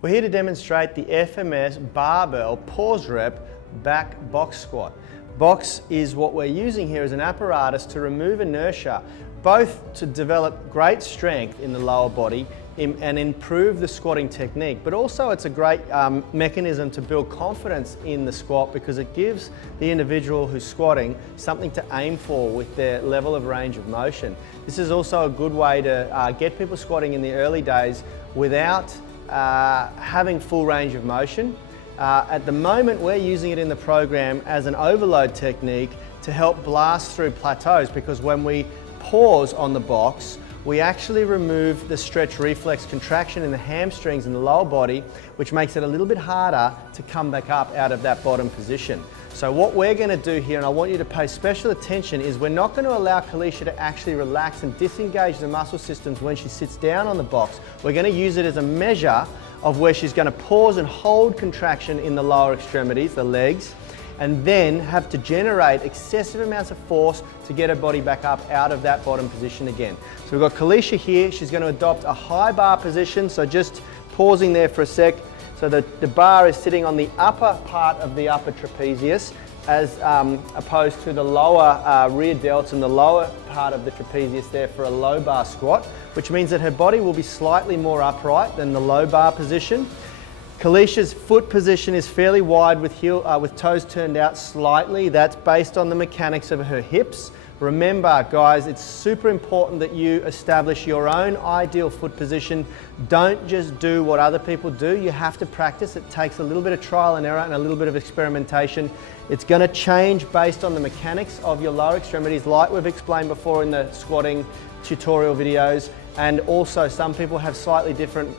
We're here to demonstrate the FMS barbell pause rep back box squat. Box is what we're using here as an apparatus to remove inertia, both to develop great strength in the lower body and improve the squatting technique, but also it's a great mechanism to build confidence in the squat because it gives the individual who's squatting something to aim for with their level of range of motion. This is also a good way to get people squatting in the early days without having full range of motion. At the moment we're using it in the program as an overload technique to help blast through plateaus, because when we pause on the box we actually remove the stretch reflex contraction in the hamstrings and the lower body, which makes it a little bit harder to come back up out of that bottom position. So what we're going to do here, and I want you to pay special attention, is we're not going to allow Kalisha to actually relax and disengage the muscle systems when she sits down on the box. We're going to use it as a measure of where she's going to pause and hold contraction in the lower extremities, the legs, and then have to generate excessive amounts of force to get her body back up out of that bottom position again. So we've got Kalisha here. She's going to adopt a high bar position, so just pausing there for a sec. So the bar is sitting on the upper part of the upper trapezius as opposed to the lower rear delts and the lower part of the trapezius there for a low bar squat, which means that her body will be slightly more upright than the low bar position. Kalisha's foot position is fairly wide with toes turned out slightly. That's based on the mechanics of her hips. Remember, guys, it's super important that you establish your own ideal foot position. Don't just do what other people do. You have to practice. It takes a little bit of trial and error and a little bit of experimentation. It's going to change based on the mechanics of your lower extremities, like we've explained before in the squatting tutorial videos. And also some people have slightly different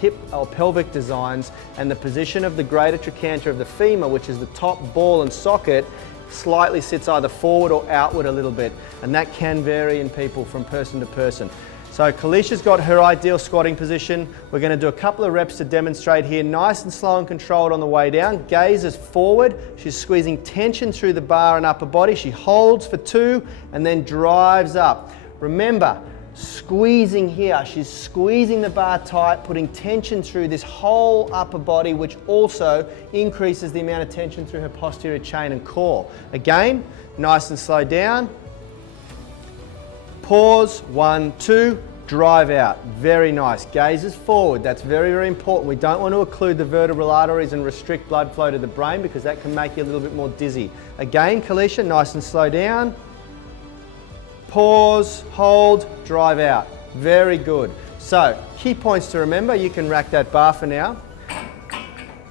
hip or pelvic designs, and the position of the greater trochanter of the femur, which is the top ball and socket, slightly sits either forward or outward a little bit, and that can vary in people from person to person. So Kalisha's got her ideal squatting position. We're going to do a couple of reps to demonstrate here, nice and slow and controlled on the way down. Gaze is forward. She's squeezing tension through the bar and upper body. She holds for 2 and then drives up. Remember, squeezing here, she's squeezing the bar tight, putting tension through this whole upper body, which also increases the amount of tension through her posterior chain and core. Again, nice and slow down. Pause, 1, 2, drive out. Very nice. Gaze is forward. That's very, very important. We don't want to occlude the vertebral arteries and restrict blood flow to the brain because that can make you a little bit more dizzy. Again, Kalisha, nice and slow down. Pause, hold, drive out. Very good. So, key points to remember. You can rack that bar for now.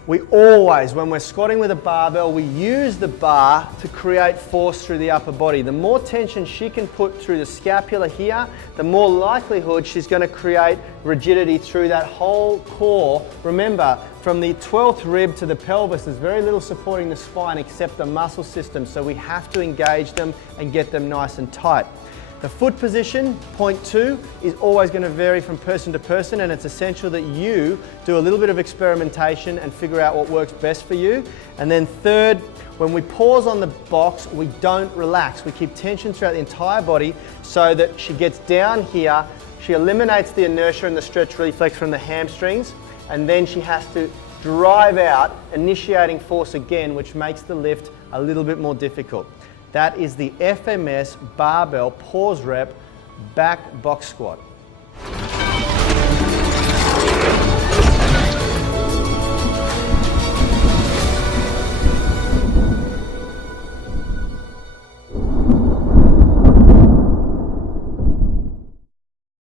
We always, when we're squatting with a barbell, we use the bar to create force through the upper body. The more tension she can put through the scapula here, the more likelihood she's going to create rigidity through that whole core. Remember, from the 12th rib to the pelvis, there's very little supporting the spine except the muscle system, so we have to engage them and get them nice and tight. The foot position, point 2, is always going to vary from person to person, and it's essential that you do a little bit of experimentation and figure out what works best for you. And then third, when we pause on the box, we don't relax. We keep tension throughout the entire body so that she gets down here, she eliminates the inertia and the stretch reflex from the hamstrings, and then she has to drive out, initiating force again, which makes the lift a little bit more difficult. That is the FMS barbell pause rep back box squat.